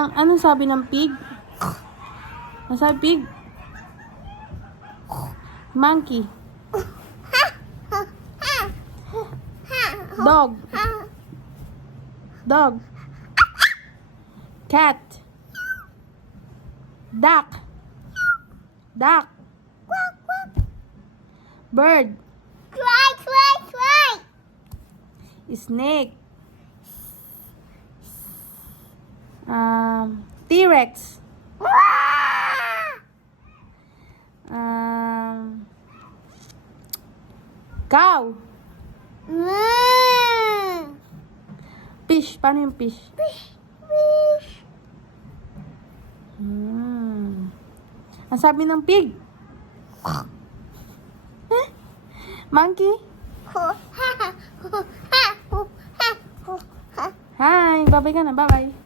Ano sabi ng pig? Ano sabi pig? Monkey. Dog. Dog. Cat. Duck. Duck. Bird. Snake. T-Rex. Cow. Fish. Paano yung fish? Ang sabi ng pig? Monkey? Hi. Bye-bye ka na. Bye-bye.